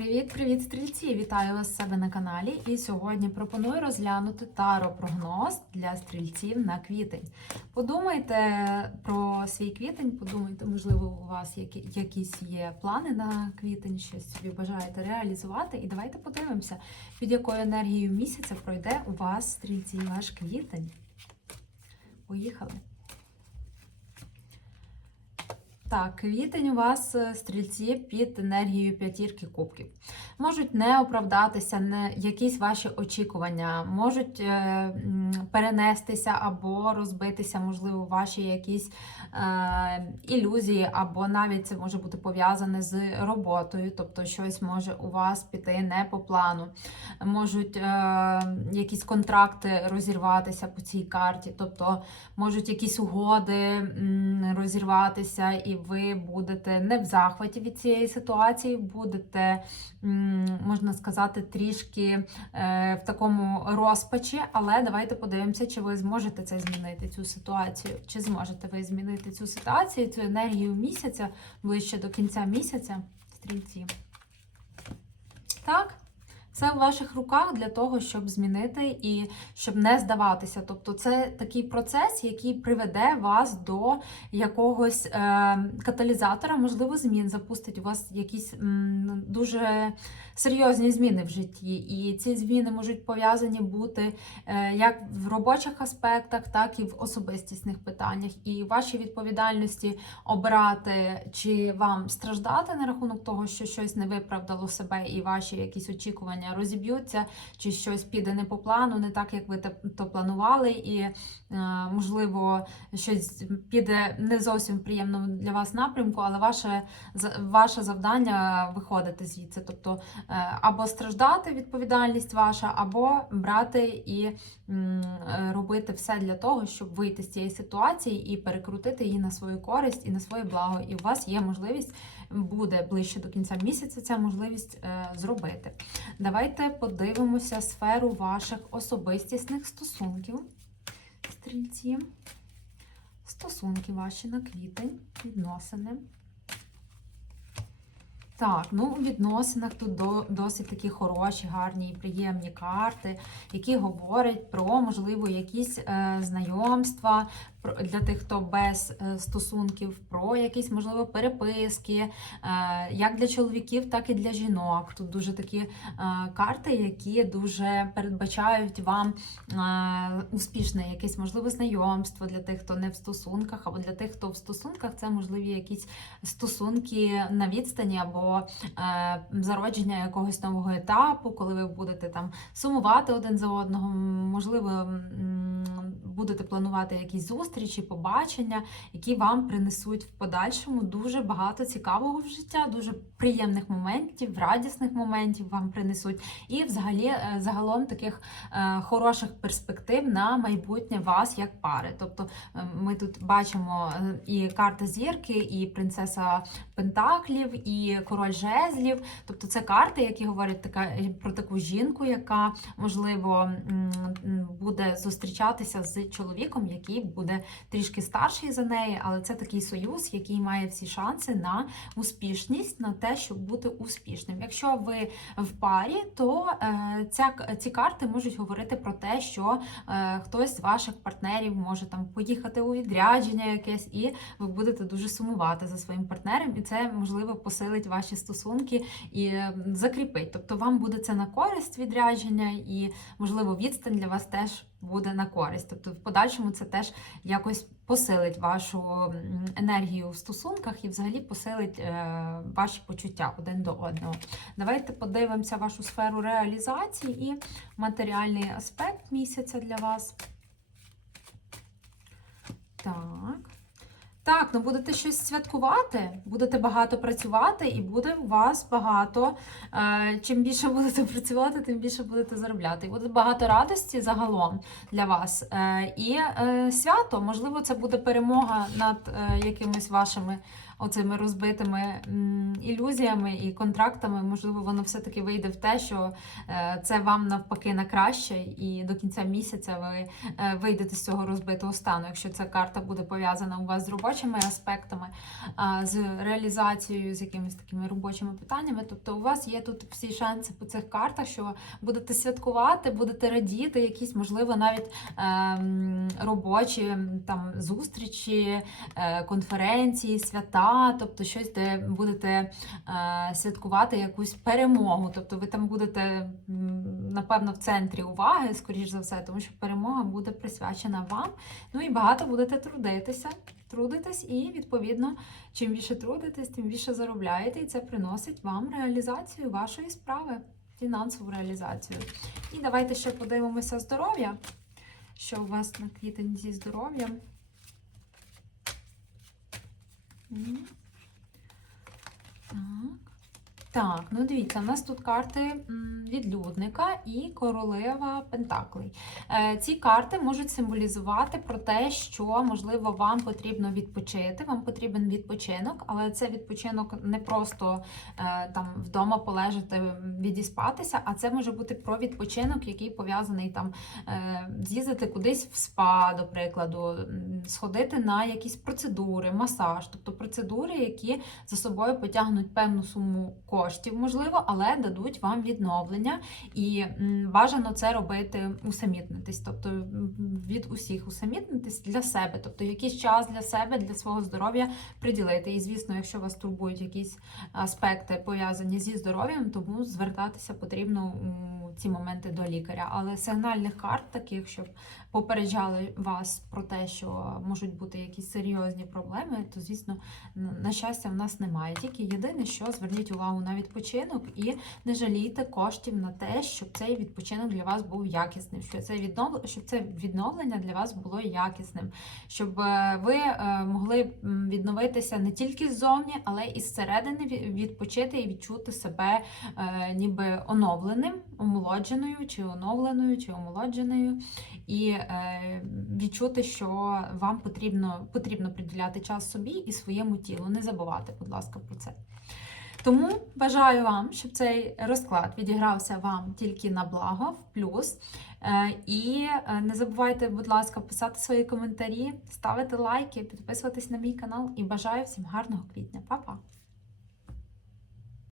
Привіт-привіт, стрільці! Вітаю вас себе на каналі. І сьогодні пропоную розглянути таро-прогноз для стрільців на квітень. Подумайте про свій квітень, подумайте, можливо, у вас які, якісь є плани на квітень, щось собі бажаєте реалізувати. І давайте подивимося, під якою енергією місяця пройде у вас стрільці ваш квітень. Поїхали! Так, квітень у вас е, стрільці під енергією п'ятірки кубків. Можуть не оправдатися не якісь ваші очікування, можуть е, перенестися або розбитися, можливо, ваші якісь е, ілюзії, або навіть це може бути пов'язане з роботою, тобто щось може у вас піти не по плану. Можуть е, якісь контракти розірватися по цій карті, тобто можуть якісь угоди розірватися, і ви будете не в захваті від цієї ситуації, будете, можна сказати, трішки е, в такому розпачі. Але давайте подивимося, чи ви зможете це змінити, цю ситуацію. Чи зможете ви змінити цю ситуацію, цю енергію місяця ближче до кінця місяця, стрільці? Так. Це в ваших руках для того, щоб змінити і щоб не здаватися. Тобто, це такий процес, який приведе вас до якогось е, каталізатора, можливо, змін, запустить у вас якісь м, дуже серйозні зміни в житті. І ці зміни можуть пов'язані бути е, як в робочих аспектах, так і в особистісних питаннях. І ваші відповідальності обирати, чи вам страждати на рахунок того, що щось не виправдало себе, і ваші якісь очікування розіб'ються, чи щось піде не по плану, не так, як ви то планували, і е, можливо щось піде не зовсім в приємному для вас напрямку, але ваше ваше завдання виходити звідси. Тобто е, або страждати відповідальність ваша, або брати і робити все для того, щоб вийти з цієї ситуації і перекрутити її на свою користь і на своє благо. І у вас є можливість буде ближче до кінця місяця ця можливість е, зробити. Давайте подивимося сферу ваших особистісних стосунків. Стрільці. Стосунки ваші на квітень, відносини. Так, ну у відносинах тут до, досить такі хороші, гарні і приємні карти, які говорять про, можливо, якісь е, знайомства для тих, хто без е, стосунків, про якісь, можливо, переписки, е, як для чоловіків, так і для жінок. Тут дуже такі е, карти, які дуже передбачають вам успішне якесь можливе знайомство для тих, хто не в стосунках, або для тих, хто в стосунках, це можливі якісь стосунки на відстані або зародження якогось нового етапу, коли ви будете там сумувати один за одного, можливо, будете планувати якісь зустрічі, побачення, які вам принесуть в подальшому дуже багато цікавого в життя, дуже приємних моментів, радісних моментів вам принесуть, і взагалі е, загалом таких е, хороших перспектив на майбутнє вас як пари. Тобто е, ми тут бачимо е, і карта зірки, і принцеса Пентаклів, і король жезлів. Тобто це карти, які говорять така про таку жінку, яка можливо буде зустрічатися з чоловіком, який буде трішки старший за неї, але це такий союз, який має всі шанси на успішність, на те, щоб бути успішним. Якщо ви в парі, то е, ця, ці карти можуть говорити про те, що е, хтось з ваших партнерів може там поїхати у відрядження якесь, і ви будете дуже сумувати за своїм партнером, і це можливо посилить ваші стосунки і е, закріпить. Тобто вам буде це на користь відрядження, і можливо відстань для вас теж буде на користь. Тобто, в подальшому це теж якось посилить вашу енергію в стосунках і взагалі посилить е, ваші почуття один до одного. Давайте подивимося вашу сферу реалізації і матеріальний аспект місяця для вас. Так. Так, ну будете щось святкувати, будете багато працювати, і буде вас багато. Е, чим більше будете працювати, тим більше будете заробляти. І буде багато радості загалом для вас. Е, і е, свято, можливо, це буде перемога над якимись вашими оцими розбитими ілюзіями і контрактами, можливо, воно все-таки вийде в те, що це вам навпаки на краще, і до кінця місяця ви вийдете з цього розбитого стану, якщо ця карта буде пов'язана у вас з робочими аспектами, з реалізацією, з якимись такими робочими питаннями. Тобто у вас є тут всі шанси по цих картах, що будете святкувати, будете радіти, якісь, можливо, навіть ем, робочі там зустрічі, е, конференції, свята, тобто щось, де будете е, святкувати якусь перемогу. Тобто ви там будете, напевно, в центрі уваги, скоріш за все, тому що перемога буде присвячена вам. Ну і багато будете трудитися. Трудитесь, і відповідно, чим більше трудитесь, тим більше заробляєте, і це приносить вам реалізацію вашої справи, фінансову реалізацію. І давайте ще подивимося здоров'я. Що у вас на квітень зі здоров'ям? Так. Так, ну дивіться, у нас тут карти відлюдника і королева Пентаклей. Е, Ці карти можуть символізувати про те, що можливо вам потрібно відпочити. Вам потрібен відпочинок, але це відпочинок не просто е, там вдома полежати, відіспатися, а це може бути про відпочинок, який пов'язаний там е, з'їздити кудись в спа, до прикладу, сходити на якісь процедури, масаж, тобто процедури, які за собою потягнуть певну суму коштів, можливо, але дадуть вам відновлення. І бажано це робити усамітнитись, тобто від усіх усамітнитись для себе, тобто якийсь час для себе, для свого здоров'я приділити. І звісно, якщо вас турбують якісь аспекти пов'язані зі здоров'ям, тому звертатися потрібно у ці моменти до лікаря. Але сигнальних карт, таких, щоб попереджали вас про те, що можуть бути якісь серйозні проблеми, то звісно, на щастя, в нас немає. Тільки єдине, що зверніть увагу на відпочинок і не жалійте коштів на те, щоб цей відпочинок для вас був якісним, щоб це віднов... щоб це відновлення для вас було якісним, щоб е, ви е, могли відновитися не тільки ззовні, але і зсередини ві- відпочити і відчути себе е, ніби оновленим, омолодженою, чи оновленою, чи омолодженою, і відчути, що вам потрібно, потрібно приділяти час собі і своєму тілу. Не забувайте, будь ласка, про це. Тому бажаю вам, щоб цей розклад відігрався вам тільки на благо, в плюс. Е, І е, не забувайте, будь ласка, писати свої коментарі, ставити лайки, підписуватись на мій канал і бажаю всім гарного квітня. Па-па!